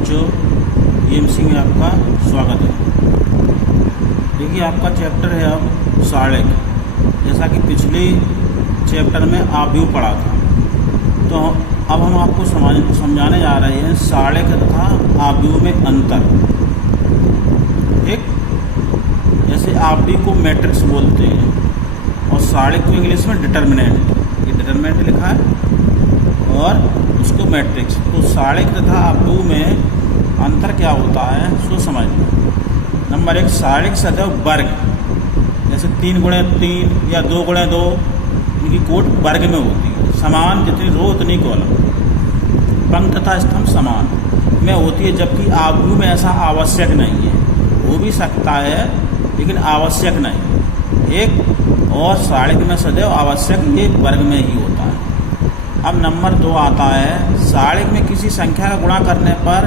बच्चों, EMC में आपका स्वागत है। देखिए आपका चैप्टर है अब साड़िक। जैसा कि पिछले चैप्टर में आव्यूह पढ़ा था, तो अब हम आपको समझाने जा रहे हैं साड़िक तथा आव्यूह में अंतर। ठीक, जैसे आव्यूह को मैट्रिक्स बोलते हैं और साड़िक को इंग्लिश में डिटर्मिनेंट, ये डिटर्मिनेंट लिखा है और उसको मैट्रिक्स। तो साड़िक तथा आव्यूह में अंतर क्या होता है सो समझ लो। नंबर 1, साड़िक सदैव वर्ग, जैसे 3 × 3 या 2 × 2, इनकी कोट वर्ग में होती है। समान, जितनी रो उतनी कॉलम। पंक्ति तथा स्तंभ समान में होती है, जबकि आव्यूह में ऐसा आवश्यक नहीं है। हो भी सकता है लेकिन आवश्यक नहीं। एक और साड़िक में सदैव आवश्यक ये वर्ग में ही होता है। अब नंबर 2 आता है, साड़िक में किसी संख्या का गुणा करने पर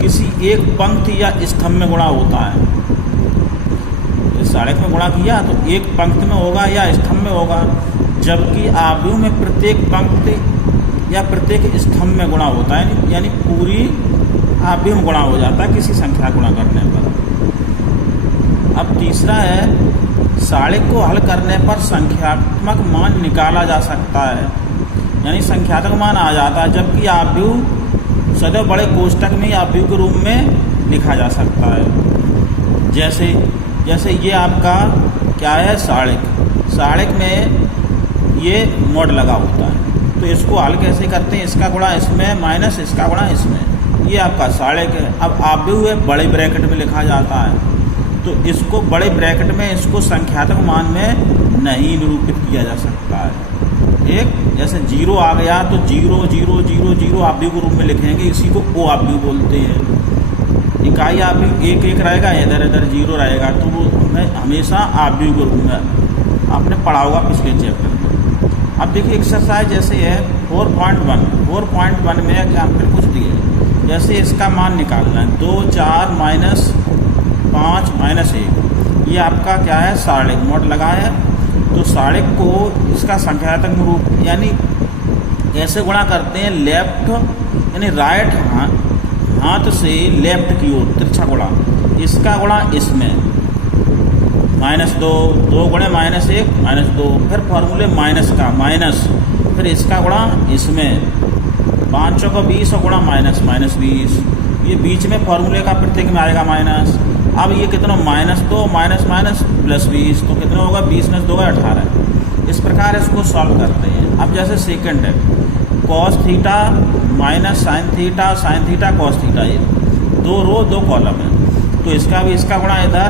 किसी एक पंक्ति या स्तंभ में गुणा होता है। साड़िक में गुणा किया तो एक पंक्ति में होगा या स्तंभ में होगा, जबकि आव्यूह में प्रत्येक पंक्ति या प्रत्येक स्तंभ में गुणा होता है, यानी पूरी आव्यूह में गुणा हो जाता है किसी संख्या गुणा करने पर। अब तीसरा है, साड़िक को हल करने पर संख्यात्मक मान निकाला जा सकता है, यानी संख्यात्मक मान आ जाता है, जबकि आव्यूह सदैव बड़े कोष्टक में आव्यूह के रूप में लिखा जा सकता है। जैसे ये आपका क्या है, साड़िक। साड़िक में ये मोड लगा होता है, तो इसको हल कैसे करते हैं, इसका गुणा इसमें माइनस इसका गुणा इसमें, ये आपका साड़िक है। अब आव्यूह बड़े ब्रैकेट में लिखा जाता है, तो इसको बड़े ब्रैकेट में इसको संख्यात्मक मान में नहीं निरूपित किया जा सकता है। एक जैसे 0 आ गया तो 0 0 0 0 आव्यूह के रूप में लिखेंगे, इसी को ओ आव्यूह बोलते हैं। इकाई आव्यूह 1 1 रहेगा, इधर इधर 0 रहेगा, तो वो हमें हमेशा आव्यूह के रूप में आपने पढ़ा होगा पिछले चैप्टर में। अब देखिए एक्सरसाइज जैसे है 4.1 में एग्जाम्पल कुछ दिए, जैसे इसका मान निकालना है 2 4 -5 -1, ये आपका क्या है, साड़िक मोड लगा है। तो साड़िक को इसका संख्यात्मक रूप यानी ऐसे गुणा करते हैं, लेफ्ट यानी राइट हाथ से लेफ्ट की ओर तिरछा गुणा, इसका गुणा इसमें -2, 2 × -1 -2, फिर फॉर्मूले माइनस का माइनस, फिर इसका गुणा इसमें 5 चौका 20 और गुणा -20, ये बीच में फॉर्मूले का प्रत्येक में आएगा माइनस। अब ये कितना, -2 -20, तो कितना होगा, 20 - 2 = 18। इस प्रकार इसको सॉल्व करते हैं। अब जैसे सेकंड है cos theta minus sine theta cos theta, ये 2 रो 2 कॉलम है, तो इसका भी इसका गुणा इधर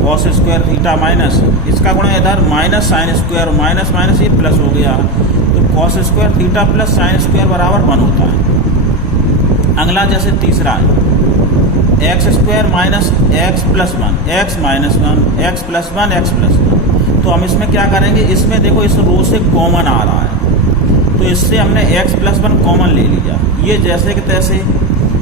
cos स्क्वायर थीटा माइनस, इसका गुणा इधर माइनस साइन स्क्वायर माइनस ये प्लस हो गया, तो cos square theta plus sine square बराबर 1 होता है। अगला जैसे तीसरा है x² - x + 1 x + 1 तो हम इसमें क्या करेंगे, इसमें देखो इस रो से कॉमन आ रहा है, तो इससे हमने x + 1 कॉमन ले लिया, ये जैसे कि तैसे,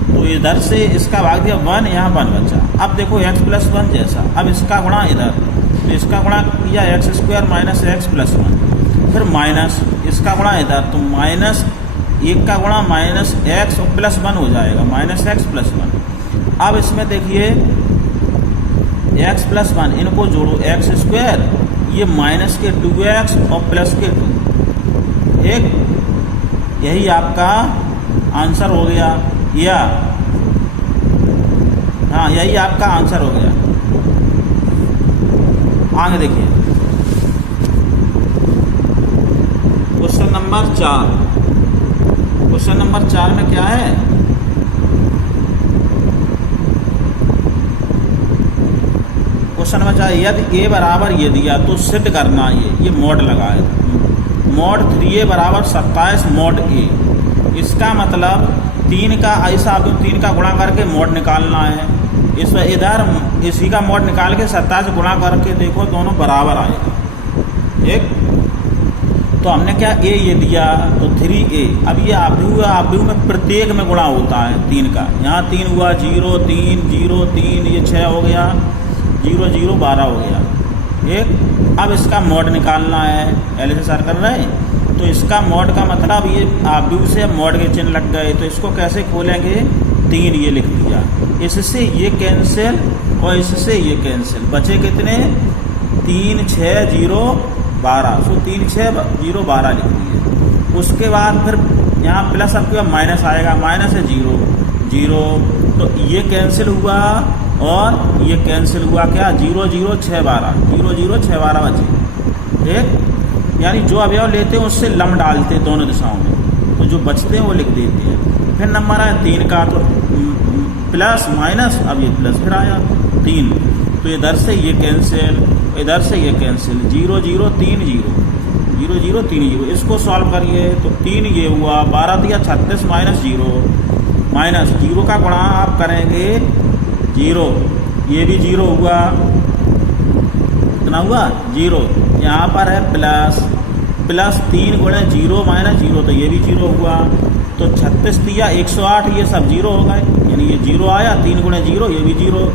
तो इधर से इसका भाग दिया 1, यहाँ 1 बचा। अब देखो x + 1 जैसा, अब इसका गुणा इधर, तो इसका गुणा किया x² - x + 1, फिर माइनस इसका गुणा इधर, तो -1 का गुणा -x और +1 हो जाएगा, -x + 1। अब इसमें देखिए x + 1 इनको जोड़ो, x², ये माइनस के 2x और प्लस के 2, एक यही आपका आंसर हो गया, या हाँ यही आपका आंसर हो गया। आगे देखिए क्वेश्चन नंबर 4। क्वेश्चन नंबर 4 में क्या है, क्वेश्चन में चाहे यदि a बराबर ये दिया तो सिद्ध करना, ये मोड लगा है, मोड 3a बराबर 27 मोड a। इसका मतलब 3 का ऐसा 3 का गुणा करके मोड निकालना है, इस इधर इसी का मोड निकाल के 27 गुणा करके देखो दोनों बराबर आएगा। एक तो हमने क्या a ये दिया तो 3a। अब ये आव्यूह में प्रत्येक में गुणा होता है 3 का, यहाँ 3 हुआ 0 3 0 3, ये 6 हो गया, 0 0 12 हो गया। एक अब इसका मोड निकालना है, पहले से सर कर रहे हैं, तो इसका मोड का मतलब ये आव्यूह से मोड के चिन्ह लग गए, तो इसको कैसे खोलेंगे, 3 ये लिख दिया, इससे ये कैंसिल और इससे ये कैंसिल, बचे कितने 3 6 0 12, सो 3 6 0 12 लिख दिए। उसके बाद फिर यहाँ प्लस आपके पास माइनस आएगा, माइनस है 0 0, तो ये कैंसिल हुआ और ये कैंसिल हुआ, क्या 0 0 6 12, 0 0 6 12 बचे। ठीक, यानी जो अवयव लेते हैं उससे लम डालते हैं दोनों दिशाओं में, तो जो बचते हैं वो लिख देते हैं। फिर नंबर आया 3 का, तो प्लस माइनस, अब ये प्लस फिर आया 3, तो इधर से ये कैंसिल, इधर से ये कैंसिल, 0 0 3 0, 0 0 3 0। इसको सॉल्व करिए तो 3 ये हुआ, 12 दिया 36 माइनस 0, माइनस 0 का गुणा आप करेंगे 0, ये भी 0 हुआ, कितना हुआ 0। यहाँ पर है प्लस, प्लस 3 गुणे 0 माइनस 0, तो ये भी 0 हुआ। तो 36 दिया 108, ये सब 0 हो गए, यानी ये 0 आया, 3 गुणे 0 ये भी 0,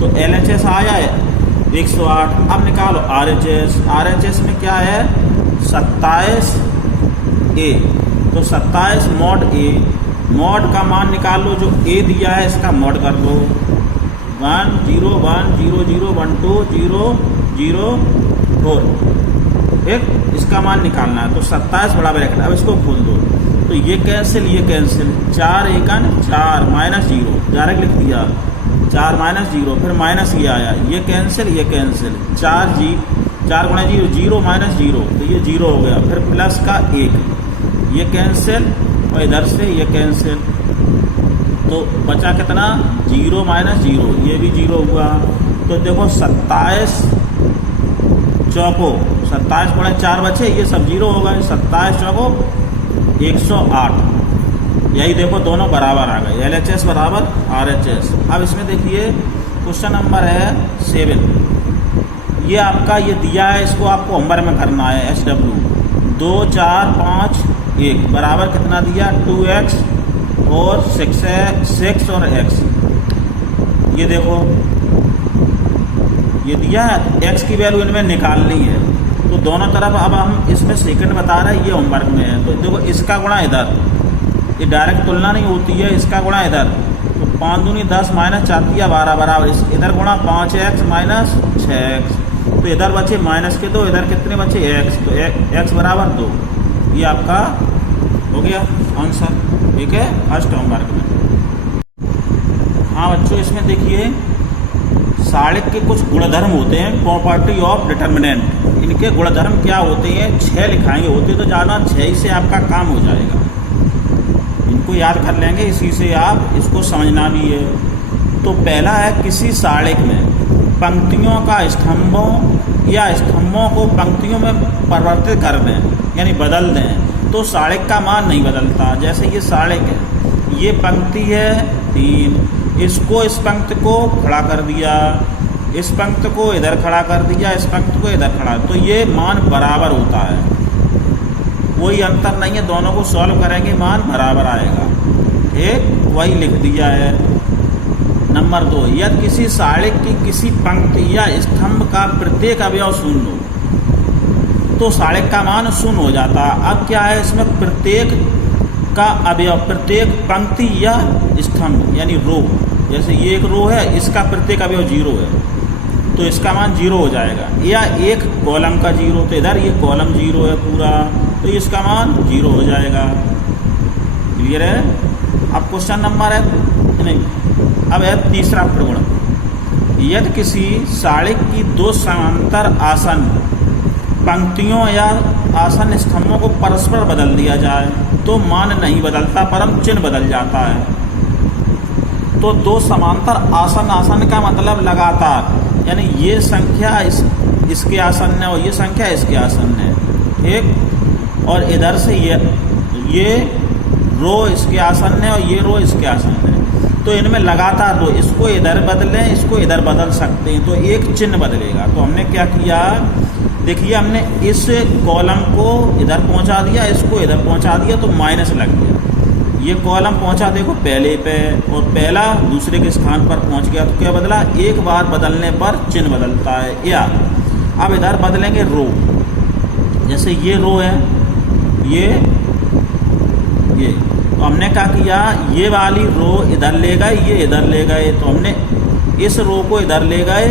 तो LHS आया है 108। अब निकालो RHS, RHS में क्या है 27 A, तो 27 mod A, mod का मान निकाल लो, जो A दिया है इसका mod कर दो, 1 0 1 0 0 1 2 0 0 4, ठीक, इसका मान निकालना है। तो 27 बड़ा ब्रैकेट, अब इसको खोल दो, तो ये कैंसिल ये कैंसिल, 4 एकन 4 माइनस 0, डायरेक्ट लिख दिया 4 माइनस 0, फिर माइनस ये आया, ये कैंसिल 4 गुणा 0 0 माइनस 0, तो ये 0 हो गया। फिर प्लस का 1, ये कैंसिल और इधर से ये कैंसिल, तो बचा कितना 0 माइनस 0, ये भी 0 हुआ। तो देखो 27 चौको 27 गुणे 4 बचे, ये सब 0 हो गए, 27 चौको 108, यही देखो दोनों बराबर आ गए, LHS बराबर RHS। अब इसमें देखिए क्वेश्चन नंबर है 7, ये आपका ये दिया है, इसको आपको होमवर्क में करना है। HW 2 4 5 1 बराबर कितना दिया 2x और 6 और x, ये देखो ये दिया है, x की वैल्यू इनमें निकालनी है, तो दोनों तरफ अब हम इसमें सेकंड बता रहे हैं, ये होमवर्क में है। तो देखो इसका गुणा इधर, ये डायरेक्ट तुलना नहीं होती है, इसका गुणा इधर, तो 5 दूनी 10 माइनस 4 दिया 12 बराबर, इधर गुणा 5x माइनस 6x, तो इधर बचे माइनस के 2, इधर कितने बचे x, तो x बराबर 2, ये आपका हो गया आंसर। ठीक है, फर्स्ट होमवर्क में। हाँ बच्चों, इसमें देखिए साड़िक के कुछ गुणधर्म होते हैं, प्रॉपर्टी ऑफ डिटर्मिनेंट। इनके गुणधर्म क्या होते हैं, 6 लिखाएंगे, होते तो जाना 6 से आपका काम हो जाएगा, इनको याद कर लेंगे, इसी से आप इसको समझना भी है। तो पहला है, किसी साड़िक में पंक्तियों का स्तंभों या स्तंभों को पंक्तियों में परिवर्तित कर दें, यानी बदल दें, तो साड़िक का मान नहीं बदलता। जैसे ये साड़िक है, ये पंक्ति है 3, इसको इस पंक्ति को खड़ा कर दिया, इस पंक्ति को इधर खड़ा कर दिया, इस पंक्ति को इधर खड़ा, तो ये मान बराबर होता है, कोई अंतर नहीं है, दोनों को सॉल्व करेंगे मान बराबर आएगा। एक वही लिख दिया है। नंबर 2, यदि किसी साड़िक की किसी पंक्ति या स्तंभ का प्रत्येक अवयव शून्य हो तो साड़िक का मान शून्य हो जाता। अब क्या है इसमें, प्रत्येक का अवयव, प्रत्येक पंक्ति या स्तंभ यानी रो, जैसे ये एक रो है, इसका प्रत्येक अवयव 0 है, तो इसका मान 0 हो जाएगा। या एक कॉलम का 0, तो इधर ये कॉलम 0 है पूरा, तो इसका मान 0 हो जाएगा। क्लियर है। अब क्वेश्चन नंबर है नहीं, अब है तीसरा प्रगुण, यदि किसी साड़िक की 2 समांतर आसन पंक्तियों या आसन स्तंभों को परस्पर बदल दिया जाए तो मान नहीं बदलता, परम चिन्ह बदल जाता है। तो 2 समांतर आसन, आसन का मतलब लगातार, यानी ये संख्या इसके आसन है और ये संख्या इसके आसन है, ठीक, और इधर से ये रो इसके आसन है और ये रो इसके आसन है, तो इनमें लगातार 2, इसको इधर बदलें, इसको इधर बदल सकते हैं, तो एक चिन्ह बदलेगा। तो हमने क्या किया, देखिए हमने इस कॉलम को इधर पहुंचा दिया, इसको इधर पहुंचा दिया, तो माइनस लग गया। ये कॉलम पहुंचा देखो पहले पे, और पहला दूसरे के स्थान पर पहुंच गया, तो क्या बदला, एक बार बदलने पर चिन्ह बदलता है। या अब इधर बदलेंगे रो, जैसे ये रो है, ये तो हमने क्या किया, ये वाली रो इधर ले गए, ये इधर ले गए, तो हमने इस रो को इधर ले गए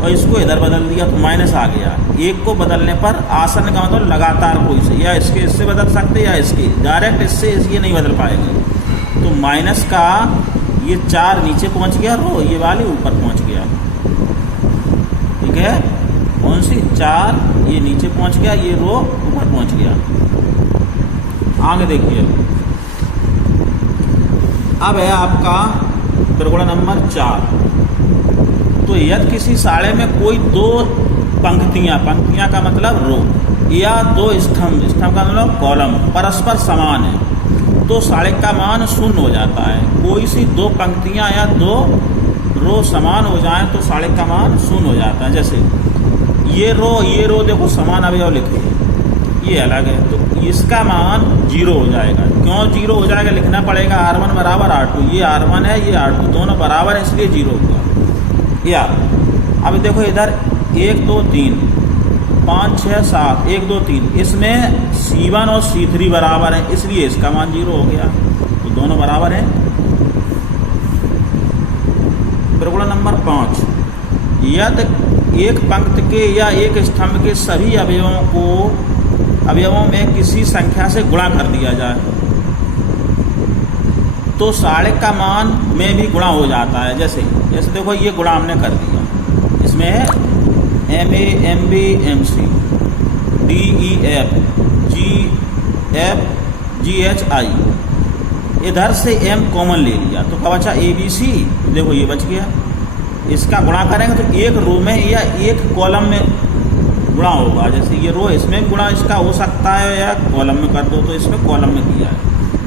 और इसको इधर बदल दिया तो माइनस आ गया। एक को बदलने पर आसन का मतलब लगातार कोई से, या इसके इससे बदल सकते या इसके, डायरेक्ट इससे ये नहीं बदल पाएंगे। तो माइनस का ये 4 नीचे पहुंच गया रो, ये वाली ऊपर पहुंच गया। ठीक है, कौन सी 4 ये नीचे पहुंच गया, ये रो ऊपर पहुंच गया। आगे देखिए, अब है आपका त्रिगुण नंबर 4। तो यदि किसी साड़े में कोई 2 पंक्तियां, पंक्तियां का मतलब रो, या 2 स्तंभ, स्तंभ का मतलब कॉलम परस्पर समान है, तो साड़े का मान 0 हो जाता है। कोई सी 2 पंक्तियां या 2 रो समान हो जाएं तो साड़े का मान 0 हो जाता है। जैसे ये रो देखो समान अवयव लिखे, ये अलग है, तो इसका मान 0 हो जाएगा। क्यों 0 हो जाएगा, लिखना पड़ेगा R1 बराबर R2, ये R1 है, ये R2, दोनों बराबर है इसलिए 0 हुआ। या अब देखो इधर 1 2 3 5 6 7 1 2 3, इसमें C1 और C3 बराबर है इसलिए इसका मान 0 हो गया, तो दोनों बराबर हैं। त्रिगुण नंबर 5, यदि एक पंक्ति के या एक स्तंभ के सभी अवयवों में किसी संख्या से गुणा कर दिया जाए तो साड़े का मान में भी गुणा हो जाता है। जैसे देखो ये गुणा हमने कर दिया, इसमें है MA MB MC DEF GF GHI, इधर से M कॉमन ले लिया तो क्या बचा ABC, देखो ये बच गया। इसका गुणा करेंगे तो एक रो में या एक कॉलम में गुणा होगा। जैसे ये रो इसमें गुणा इसका हो सकता है या कॉलम में कर दो, तो इसमें कॉलम में किया है,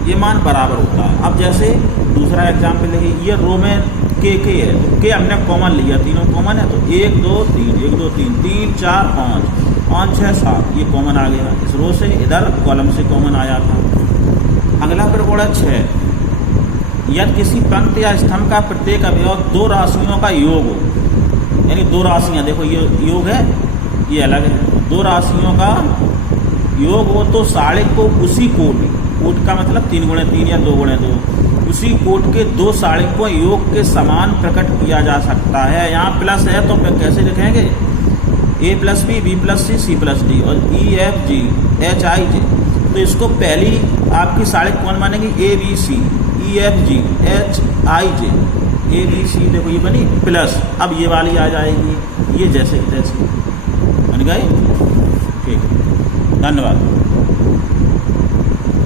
ये मान बराबर होता है। अब जैसे दूसरा एग्जाम्पल है, ये रो में के है तो के हमने कॉमन लिया, तीनों कॉमन है, तो 1 2 3 1 2 3 3 4 5 5 6 7 ये कॉमन आ गया इस रो से, इधर कॉलम से कॉमन आया था। अगला त्रिगुण 6, यदि किसी पंक्ति या स्तंभ का प्रत्येक अवयव 2 राशियों का योग हो, यानी 2 राशियाँ, देखो ये योग है ये अलग है, 2 राशियों का योग हो तो साड़े को उसी कोट का मतलब 3 गुणे 3 या 2 गुणे 2, उसी कोट के 2 साड़े को योग के समान प्रकट किया जा सकता है। यहाँ प्लस है तो कैसे लिखेंगे, A + B B + C C + D और E F G H I J, तो इसको पहली आपकी साड़े कौन मानेगी, A B C E F G H I J A B C, देखो ये बनी प्लस, अब ये वाली आ जाएगी, ये जैसे बन गए। ठीक, धन्यवाद।